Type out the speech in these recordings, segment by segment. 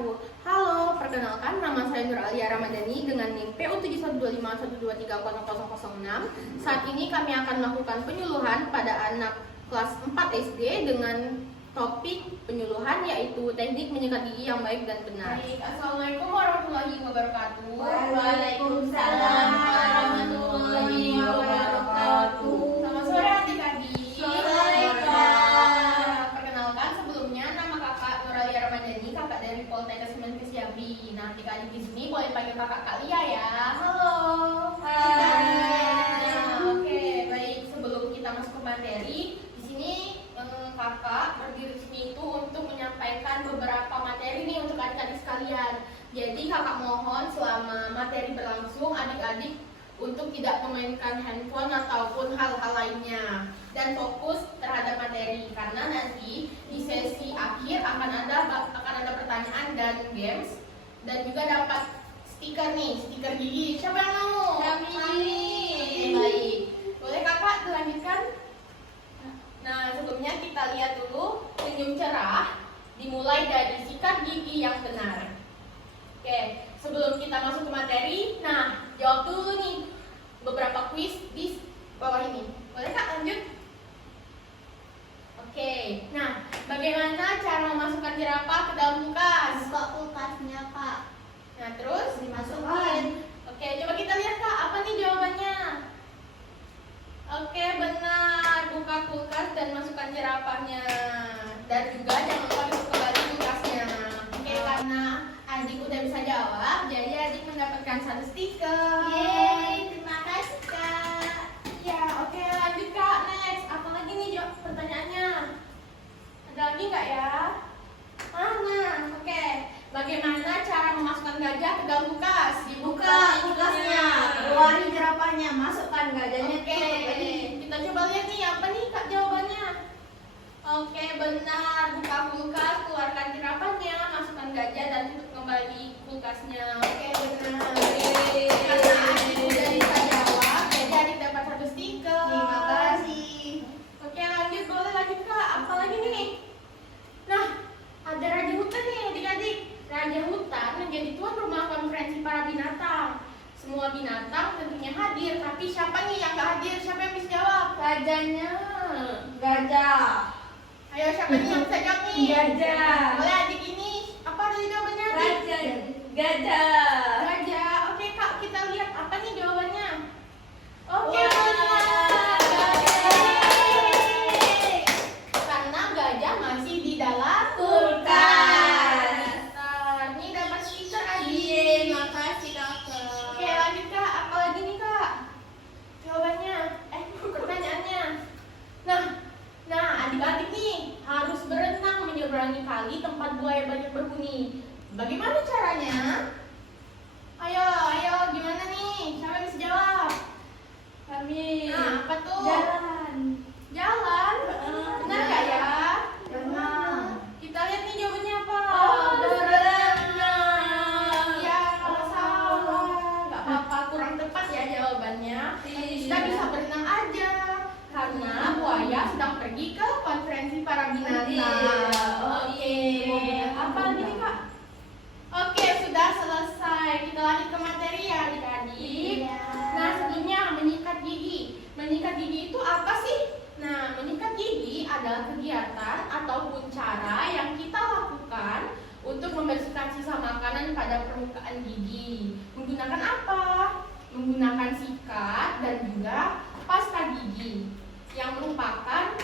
wabarakatuh. Halo, perkenalkan nama saya Nur Alia Ramadhani dengan NIM PU712512300006. Saat ini kami akan melakukan penyuluhan pada anak kelas 4 SD dengan topik penyuluhan yaitu teknik menyikat gigi yang baik dan benar. Baik, Assalamualaikum warahmatullahi wabarakatuh. Waalaikumsalam warahmatullahi wabarakatuh. Selamat sore adik-adik. Sore, Kak. Perkenalkan sebelumnya nama kakak Nur Alia Ramadhani, kakak dari Poltekkes Menkes Jambi. Nah, adik-adik di sini boleh panggil kakak Kak Lia ya. Halo. Hai. Oke, baik. Sebelum kita masuk ke materi, di sini kakak berdiri di sini itu untuk menyampaikan beberapa materi nih untuk adik-adik sekalian. Jadi kakak mohon selama materi berlangsung adik-adik untuk tidak memainkan handphone ataupun hal-hal lainnya dan fokus terhadap materi karena nanti di sesi akhir akan ada pertanyaan dan games dan juga dapat stiker nih, stiker gigi. Siapa yang mau? Kami. Baik. Boleh kakak dilanjutkan? Nah, sebelumnya kita lihat dulu senyum cerah dimulai dari sikat gigi yang benar. Oke, sebelum kita masuk ke materi, nah jawab dulu nih beberapa kuis di bawah ini. Boleh kak lanjut? Oke, nah bagaimana cara memasukkan jerapah ke dalam kulkas? Buka kulkasnya, Kak. Nah terus Dimasukin. Oke, coba kita lihat kak, apa nih jawabannya? Oke, benar. Buka kulkas dan masukkan jerapahnya. Dan juga jangan lupa tutup kembali kulkasnya. Oke, karena adik udah bisa jawab, jadi adik mendapatkan satu stiker. Yeay, terima kasih, Kak. Iya, oke lanjut kak. Next, apa lagi nih jawab pertanyaannya? Ada lagi nggak ya? Nah, oke. Bagaimana cara memasukkan gajah ke dalam kulkas? Buka kulkasnya, keluarin jerapahnya, masukkan gajahnya. Oke, kita coba lihat nih apa nih kak jawabannya. Oke, benar. Buka kulkas, keluarkan jerapahnya, masukkan gajah dan tutup kembali kulkasnya. Oke, benar. Karena adik udah bisa jawab, jadi adik dapat satu stiker. Terima kasih. Oke, lanjut. Boleh lanjut kak. Apa lagi nih? Nah, ada raja hutan nih adik-adik. Raja hutan menjadi tuan rumah konferensi para binatang. Semua binatang tentunya hadir, tapi siapa nih yang gak hadir? Siapa yang bisa jawab? Rajanya gajah. Ayo siapa nih yang bisa jawab nih? Gajah. Boleh adik ini apa tadi jawabannya? Adik? Raja gajah. Gajah. Oke kak, kita lihat apa nih jawabannya? Oke, Wah, benar. gajah. Karena gajah masih di dalam Kulkas. Nah, ini dapat stiker adik. Yeay, makasih, Kakak. Oke, lanjut kak. Apa lagi nih kak? Jawabannya, pertanyaannya. Nah, adik-adik nih harus berenang menyeberangi kali tempat buaya banyak berhuni. Bagaimana caranya? Ayo, gimana nih? Siapa yang bisa jawab? Kami. Nah, apa tuh? Jalan. Jalan. Benar nggak ya? Benar. Kita lihat nih jawabannya apa? Oh, berenang. Iya, kalau salah. Nggak apa-apa, kurang tepat ya jawabannya. Kita bisa berenang aja. Karena buaya sedang pergi ke konferensi para binatang. Iya. Oke. Apa lagi nih kak? Oke, sudah selesai. Kita lanjut ke materi ya adik-adik. Iya. Nah, sebelumnya menyikat gigi. Menyikat gigi itu apa sih? Nah, menyikat gigi adalah kegiatan ataupun cara yang kita lakukan untuk membersihkan sisa makanan pada permukaan gigi. Menggunakan apa? Menggunakan sikat dan juga pasta gigi yang merupakan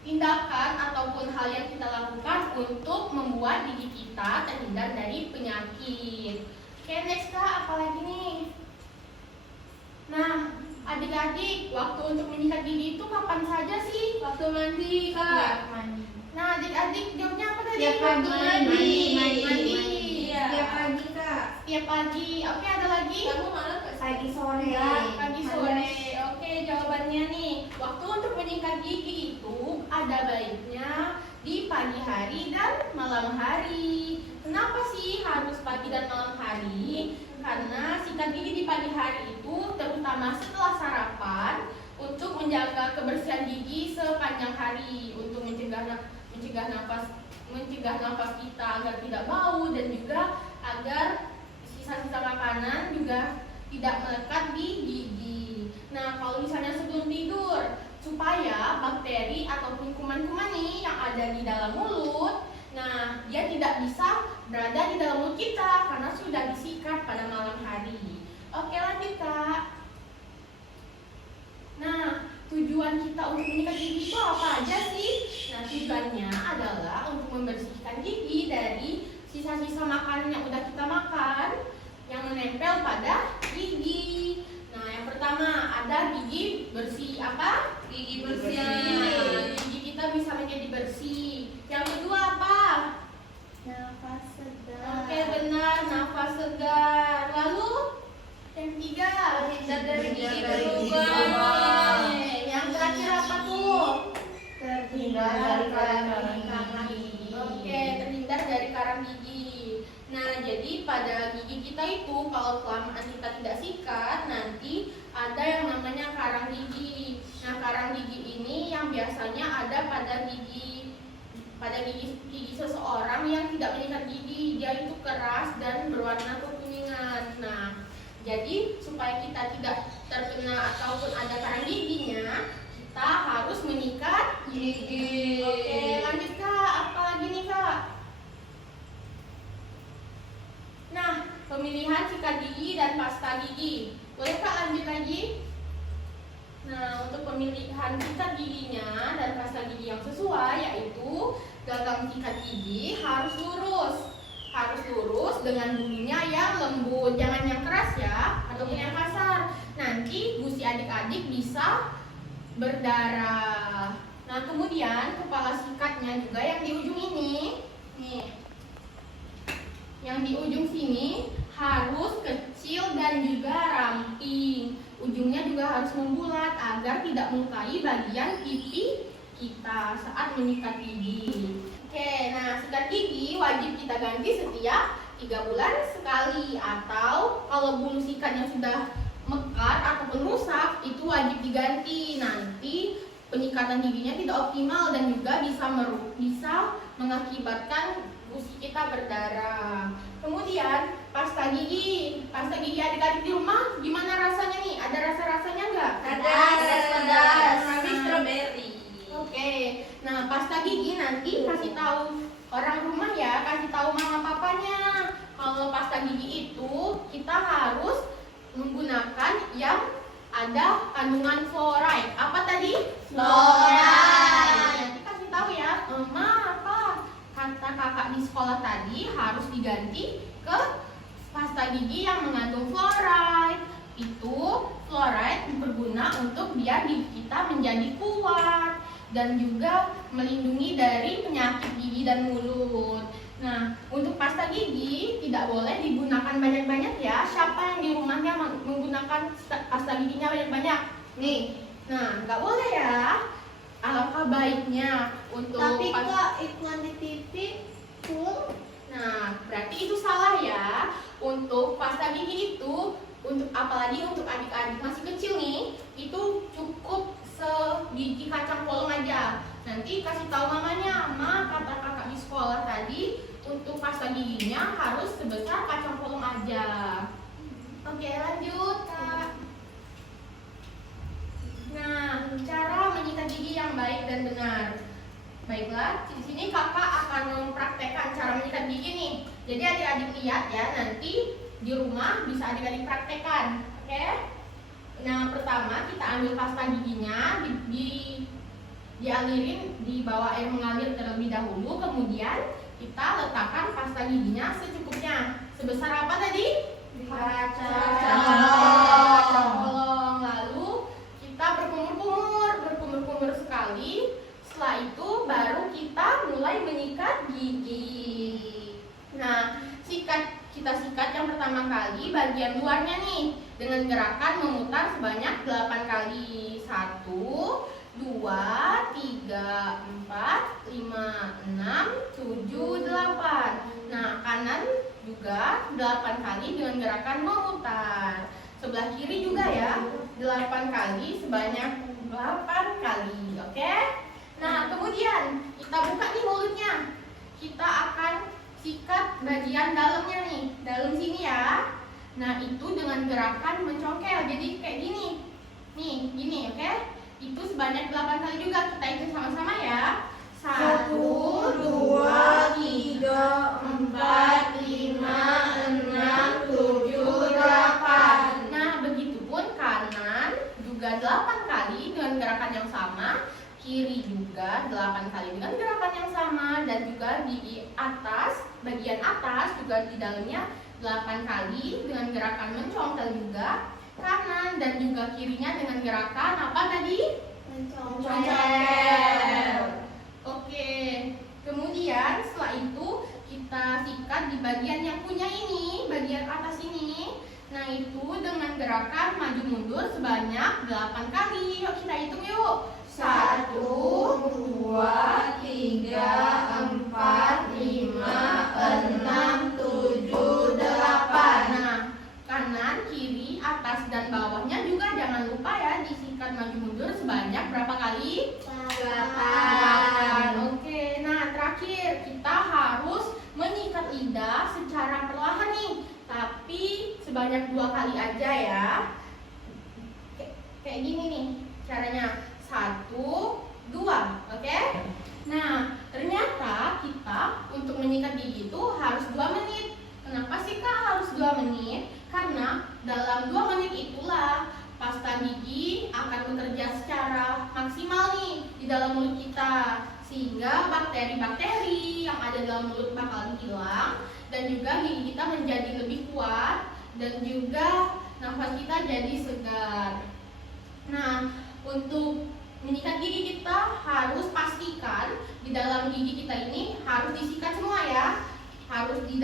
tindakan ataupun hal yang kita lakukan untuk membuat gigi kita terhindar dari penyakit. Oke, next kak, apa lagi nih? Nah, adik-adik, waktu untuk menyikat gigi itu kapan saja sih? Waktu mandi, Kak. Iya, mandi. Nah, adik-adik jawabnya apa tadi? Tiap pagi Mandi. Iya. Tiap pagi, Kak. Tiap pagi. Oke, ada lagi? Kamu malah pagi sore. Pagi sore. Oke, jawabannya nih. Waktu untuk menyikat gigi itu ada baiknya di pagi hari dan malam hari. Kenapa sih harus pagi dan malam hari? Karena sikat gigi di pagi hari itu terutama setelah sarapan untuk menjaga kebersihan gigi sepanjang hari untuk mencegah nafas mencegah nafas kita agar tidak bau, dan juga agar sisa-sisa makanan juga tidak melekat di gigi. Nah, kalau misalnya sebelum tidur, supaya bakteri ataupun kuman-kuman nih yang ada di dalam mulut, nah dia tidak bisa berada di dalam mulut kita karena sudah disikat pada malam hari. Oke, lanjut Kak. Nah, tujuan kita untuk menyikat gigi itu apa aja sih? Nah, tujuannya adalah untuk membersihkan gigi dari sisa-sisa makanan yang udah kita makan yang menempel pada gigi. Nah, yang pertama ada gigi bersih. Apa? Gigi bersih. Nah, gigi kita bisa menjadi bersih. Yang kedua apa? Nafas segar. Oke, benar, nafas segar. Lalu yang ketiga, terhindar dari gigi berlubang. Yang terakhir apa tuh? Terhindar dari karang gigi. Oke, terhindar dari karang gigi. Nah, jadi pada gigi kita itu kalau kelamaan kita tidak sikat, nanti ada yang namanya karang gigi. Nah, karang gigi ini yang biasanya ada pada gigi seseorang yang tidak menyikat gigi. Dia itu keras dan berwarna kekuningan. Nah, jadi supaya kita tidak terkena ataupun ada karang giginya, kita harus menyikat gigi. Oke, lanjut Kak. Apa lagi nih Kak? Nah, pemilihan sikat gigi dan pasta gigi. Boleh Kak lanjut lagi? Nah, untuk pemilihan sikat giginya dan pasta gigi yang sesuai, yaitu gagang sikat gigi harus lurus. Harus lurus dengan bulunya yang lembut, jangan yang keras ya, ataupun yang kasar. Nanti gusi adik-adik bisa berdarah. Nah, kemudian kepala sikatnya juga yang di ujung ini, nih. Yang di ujung sini harus kecil dan juga ramping. Ujungnya juga harus membulat agar tidak melukai bagian pipi kita saat menyikat gigi. Oke, nah sikat gigi wajib kita ganti setiap 3 bulan sekali, atau kalau bulu sikatnya sudah mekar ataupun rusak itu wajib diganti. Nanti penyikatan giginya tidak optimal dan juga bisa mengakibatkan gusi kita berdarah. Kemudian pasta gigi adik-adik di rumah gimana rasanya nih? Ada rasa-rasanya nggak? Pedas. Habis strawberry. Oke, nah pasta gigi nanti kasih tahu orang rumah ya, kasih tahu mama papanya. Kalau pasta gigi itu kita harus menggunakan yang ada kandungan fluoride. Apa tadi? Fluoride. Nanti kasih tahu ya, Mama apa kata kakak di sekolah tadi harus diganti ke pasta gigi yang mengandung fluoride. Itu fluoride berguna untuk biar gigi kita menjadi kuat dan juga melindungi dari penyakit gigi dan mulut. Nah, untuk pasta gigi tidak boleh digunakan banyak-banyak ya. Siapa yang di rumahnya menggunakan pasta giginya banyak-banyak? Nih, nah nggak boleh ya. Alangkah baiknya untuk Tapi Kak, iklan di TV full. Nah, berarti itu salah ya. Untuk pasta gigi itu, untuk apalagi untuk adik-adik masih kecil nih, itu cukup sebiji kacang polong aja. Nanti kasih tahu mamanya, Ma, kata kakak di sekolah tadi untuk pasta giginya harus sebesar kacang polong aja. Oke, lanjut Kak. Nah, cara menyikat gigi yang baik dan benar. Baiklah, di sini kakak akan mempraktekkan cara menyikat gigi nih. Jadi adik-adik lihat ya, nanti di rumah bisa adik-adik praktekkan. Oke? Nah, pertama kita ambil pasta giginya, dialirin di bawah air mengalir terlebih dahulu, kemudian kita letakkan pasta giginya secukupnya. Sebesar apa tadi? Kacang polong. Lalu kita berkumur-kumur sekali. Setelah itu baru kita mulai menyikat gigi. Nah, kita sikat yang pertama kali bagian luarnya nih dengan gerakan memutar sebanyak 8 kali. 1, 2, 3, 4, 5, 6, 7, 8. Nah, kanan juga 8 kali dengan gerakan memutar. Sebelah kiri juga ya, 8 kali sebanyak 8 kali. Oke? Nah, kemudian kita buka nih mulutnya. kita akan sikat bagian dalamnya nih, dalam sini ya. Nah, itu dengan gerakan mencongkel. Jadi kayak gini. Nih, gini, oke? Itu sebanyak 8 kali juga. Kita hitung sama-sama ya. 1, 2, 3, 4, 5, 6, 7, 8. Nah, begitupun kanan juga 8 kali dengan gerakan yang sama. Kiri juga 8 kali dengan gerakan yang sama. Dan juga di atas, bagian atas juga di dalamnya 8 kali dengan gerakan mencongkel juga. Kanan dan juga kirinya dengan gerakan apa tadi? Mencongkel. Oke, kemudian setelah itu kita sikat di bagian yang punya ini, bagian atas ini. Nah, itu dengan gerakan maju mundur sebanyak 8 kali. Yuk kita hitung yuk. 1, 2, 3, 4, 5, 6, 7, 8. Nah, kanan, kiri, atas, dan bawahnya juga jangan lupa ya disikat maju mundur sebanyak berapa kali? 8. Oke, nah terakhir kita harus menyikat lidah secara perlahan nih, tapi sebanyak 2 kali aja ya. Kayak gini nih caranya. 1, 2, oke? Nah, ternyata kita untuk menyikat gigi itu harus 2 menit. Kenapa sih Kak harus 2 menit? Karena dalam 2 menit itulah pasta gigi akan bekerja secara maksimal nih di dalam mulut kita, sehingga bakteri-bakteri yang ada dalam mulut bakal hilang dan juga gigi kita menjadi lebih kuat dan juga nafas kita jadi segar. Nah, untuk menyikat gigi kita harus pastikan di dalam gigi kita ini harus disikat semua ya. Harus di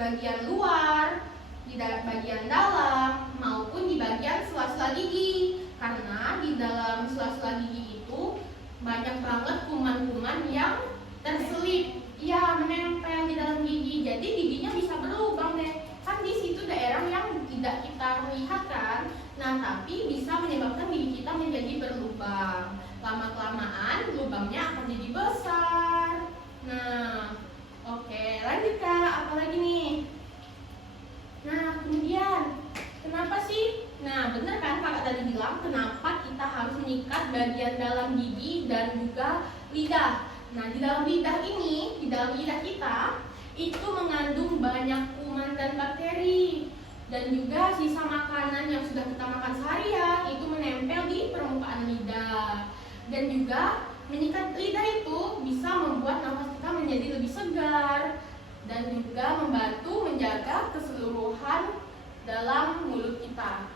bagian luar, di bagian dalam, maupun di bagian sela-sela gigi. Karena di dalam sela-sela gigi itu banyak banget kuman-kuman yang terselip, ya menempel di dalam gigi. Jadi giginya bisa berlubang deh. Kan di situ daerah yang tidak kita lihat kan. Nah, tapi bisa menyebabkan gigi kita menjadi berlubang. Lama-kelamaan lubangnya akan jadi besar. Nah, oke, lanjut Kak. Apa lagi nih? Nah, kemudian kenapa sih? Nah, bener kan kakak tadi bilang kenapa kita harus menyikat bagian dalam gigi dan juga lidah. Nah, di dalam lidah ini, di dalam lidah kita itu mengandung banyak kuman dan bakteri. Dan juga sisa makanan yang sudah kita makan seharian itu menempel di permukaan lidah. Dan juga menyikat lidah itu bisa membuat nafas kita menjadi lebih segar dan juga membantu menjaga keseluruhan dalam mulut kita.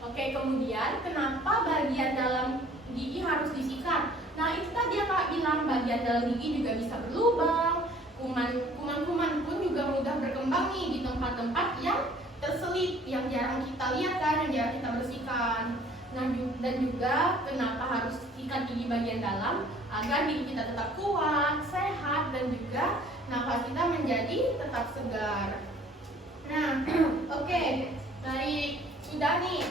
Oke, kemudian kenapa bagian dalam gigi harus disikat? Nah, itu tadi yang Kak bilang, bagian dalam gigi juga bisa berlubang. Kuman-kuman pun juga mudah berkembang nih di tempat-tempat yang terselip, yang jarang kita lihat kan, yang jarang kita bersihkan. Nah, dan juga kenapa harus sikat gigi bagian dalam? Agar gigi kita tetap kuat, sehat, dan juga nafas kita menjadi tetap segar. Nah, oke, baik, sudah nih.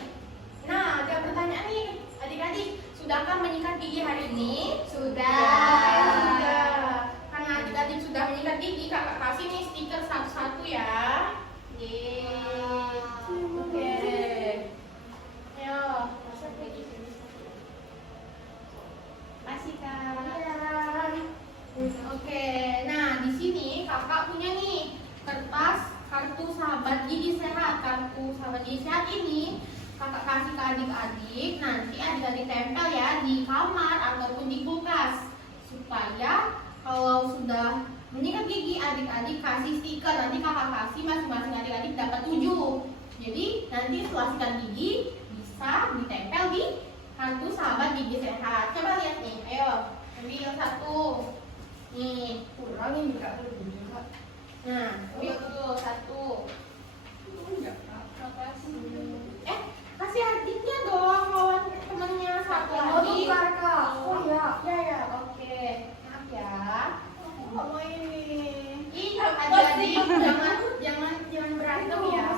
Nah, ada pertanyaan nih, adik-adik, sudahkah menyikat gigi hari ini? Sudah. Karena adik-adik sudah menyikat gigi, kakak kasih nih stiker satu-satu ya. Oke. Ayo. Kasih Kak. Oke. Nah, di sini kakak punya nih kertas kartu sahabat gigi sehat. Kartu sahabat gigi sehat ini kakak kasih ke adik-adik. Nanti adik-adik tempel ya di kamar ataupun di kulkas, supaya kalau sudah menyikat gigi adik-adik kasih stiker. Nanti kakak kasih masing-masing adik-adik dapat 7. Jadi nanti setelah sikat gigi bisa ditempel di kartu sahabat gigi sehat. Coba lihat nih, ayo ambil satu. Nih, kurangin juga dulu. Nah, ambil dulu satu. Kasih adiknya dong, lawan temennya satu lagi. Oh ya. Ya, oke. Maaf ya. Kok mau ini? Ih, adik-adik jangan berantem ya.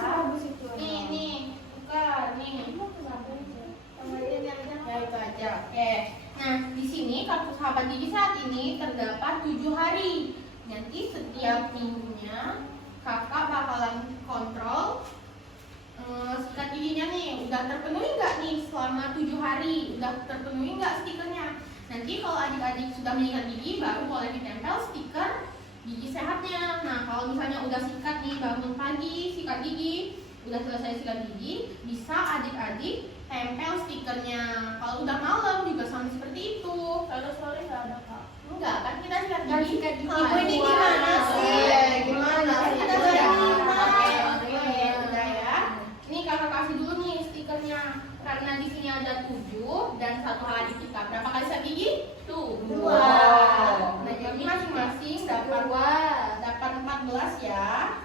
Nih, buka nih. Ya itu aja. Oke. Nah, di sini kartu sahabat gigi saat ini terdapat 7 hari. Nanti setiap minggunya kakak bakalan kontrol sikat giginya nih udah terpenuhi nggak nih selama 7 hari, udah terpenuhi nggak stikernya. Nanti kalau adik-adik sudah menyikat gigi baru boleh ditempel stiker gigi sehatnya. Nah kalau misalnya udah sikat nih, bangun pagi sikat gigi, udah selesai sikat gigi, bisa adik-adik tempel stikernya. Kalau udah malam juga sama seperti itu. Kalau sore nggak ada kak. Enggak kan kita sikat Kan gigi. sikat gigi. Ibu ini Wah, gimana sih? gimana sih? Kita Udah sikat lima. Oke, udah ya. Ini kakak kasih dulu nih stikernya. Karena di sini ada 7 dan 1 hari kita berapa kali sikat gigi? Tuh. 2. Nah jadi masing-masing dapat 14 ya.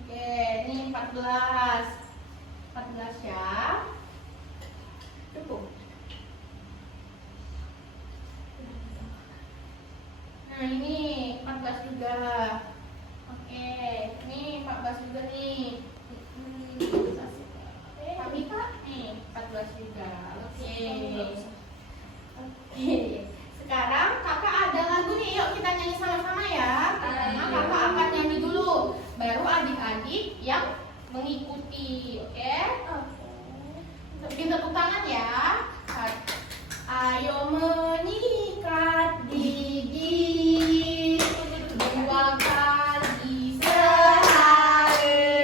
Oke, ini 14 ya. Cukup. Nah ini 14 juga. Oke, ini 14 juga nih. Kami Pak, nih 14 juga. Oke. Oke. Sekarang kakak ada lagu nih, yuk kita nyanyi sama-sama ya. Pertama kakak akan nyanyi dulu, baru adik-adik yang mengikuti. Oke? Bikin tepuk tangan ya. Ayo menyikat gigi 2 kali sehari,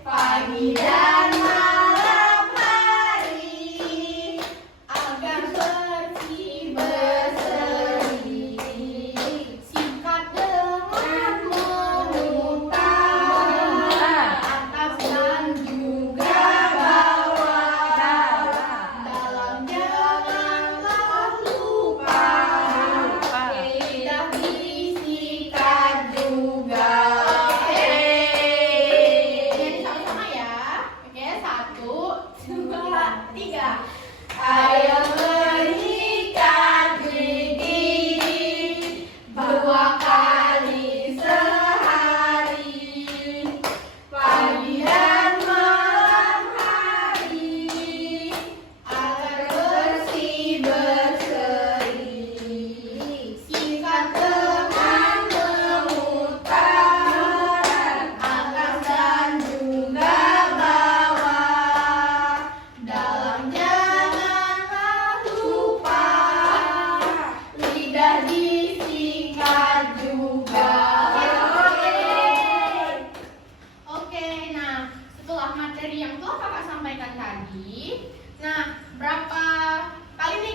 pagi dan malam hari, agar bersih berseri. Sikat dengan memutar atas dan juga bawah. Dalam janganlah lupa, lidah disikat juga. Jadi sama-sama ya. Oke, 1, 2, 3. Ayo menyikat gigi 2 kali sehari, pagi dan malam hari, agar bersih berseri. Sikat dengan memutar atas dan juga bawah. Dalam janganlah lupa, lidah disikat juga. Oke, nah setelah materi yang telah kakak sampaikan tadi, nah berapa kali nih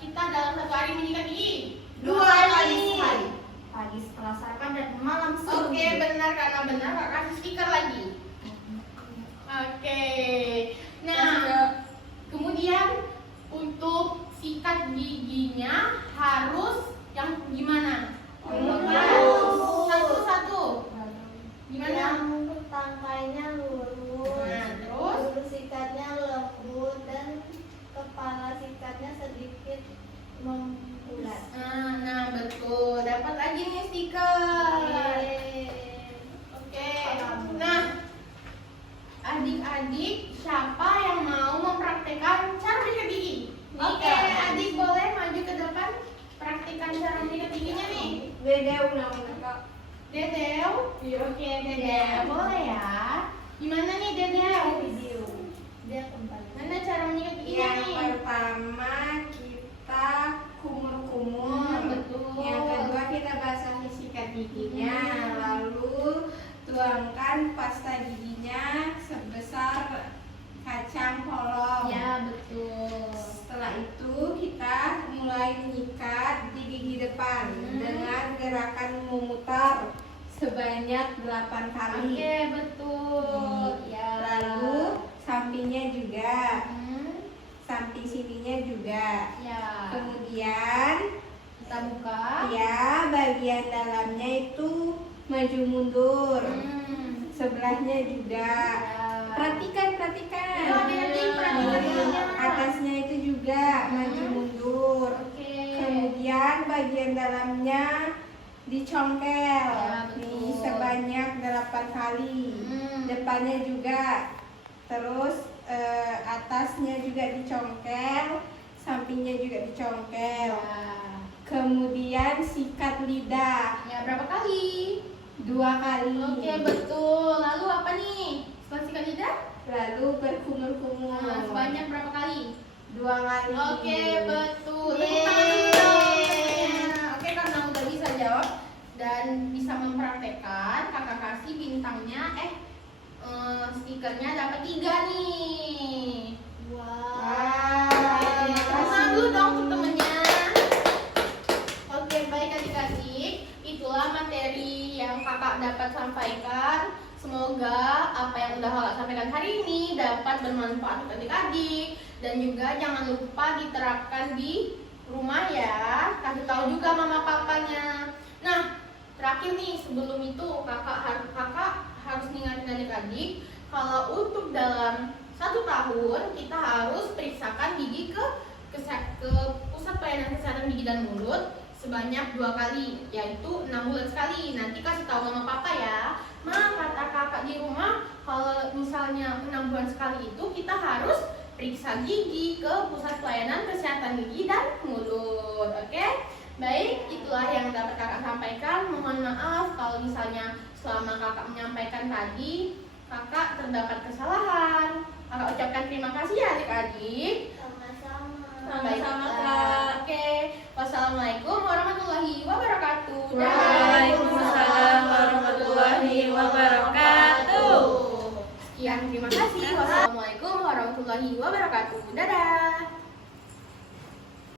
kita dalam 1 hari menyikat gigi? 2 kali sehari. Pagi setelah sarapan dan malam sebelum Oke, tidur. benar karena benar kakak kasih stiker lagi. Oke, nah kemudian untuk sikat giginya harus yang gimana? Satu-satu. Gimana? Yang tangkainya lurus, Nah, terus? sikatnya lembut dan kepala sikatnya sedikit membulat. Nah betul. Dapat lagi nih stiker. Oke. Nah, adik-adik siapa yang mau mempraktekkan cara menyikat gigi? Oke, adik boleh maju ke depan praktikkan cara menyikat giginya nih. Beda ulang-ulang kak. Dedeu? Oke, Dedeu. Boleh ya? Gimana nih Dedeu? Video. Dia kembali. Mana cara menyikat giginya Yang nih? pertama kita kumur-kumur. Betul. Yang kedua kita basahi sikat giginya. Lalu tuangkan pasta giginya sebesar kacang polong. Ya, betul. Setelah itu kita mulai menyikat di gigi depan dengan gerakan memutar sebanyak 8 kali. Oke, betul. Ya. Lalu sampingnya juga, Hmm, samping sininya juga. ya. Kemudian Kita buka. ya bagian dalamnya itu maju mundur. Sebelahnya juga. Perhatikan. Ya, adik-adik, perhatikan. Atasnya itu juga maju mundur. Oke. Kemudian bagian dalamnya dicongkel. Ya, betul. Nih sebanyak 8 kali. Depannya juga. Terus atasnya juga dicongkel sampingnya juga dicongkel. Ya. Kemudian sikat lidah Ya, berapa kali? 2 kali. Oke, betul. Lalu apa nih? Setelah sikat lidah? Lalu berkumur-kumur. Nah, sebanyak berapa kali? 2 kali. Oke, betul. Tepuk Yeay. tangan dulu dong semuanya. Oke, karena udah bisa jawab dan bisa mempraktekkan, kakak kasih bintangnya, stikernya dapat 3 nih. Wow. Terima Tangan kasih. dulu dong untuk temennya. Oke, baik adik-adik. Itulah materi yang kakak dapat sampaikan. Semoga apa yang udah kakak sampaikan hari ini dapat bermanfaat untuk adik-adik. Dan juga jangan lupa diterapkan di rumah ya. Kasih tahu juga mama papanya. Nah, terakhir nih sebelum itu kakak harus ngingatin adik-adik kalau untuk dalam 1 tahun kita harus periksakan gigi ke pusat pelayanan kesehatan gigi dan mulut sebanyak 2 kali, yaitu 6 bulan sekali. Nanti kasih tahu mama papa ya. Kata kakak di rumah kalau misalnya 6 bulan sekali itu kita harus periksa gigi ke pusat pelayanan kesehatan gigi dan mulut. Oke? Baik, itulah yang dapat kakak sampaikan. Mohon maaf kalau misalnya selama kakak menyampaikan tadi kakak terdapat kesalahan. Kakak ucapkan terima kasih ya adik-adik. Sama-sama. Sama-sama, Baiklah. Kak. Oke, wassalamualaikum warahmatullahi wabarakatuh. Waalaikumsalam warahmatullahi wabarakatuh. Sekian, terima kasih. Wassalamualaikum warahmatullahi wabarakatuh. Dadah.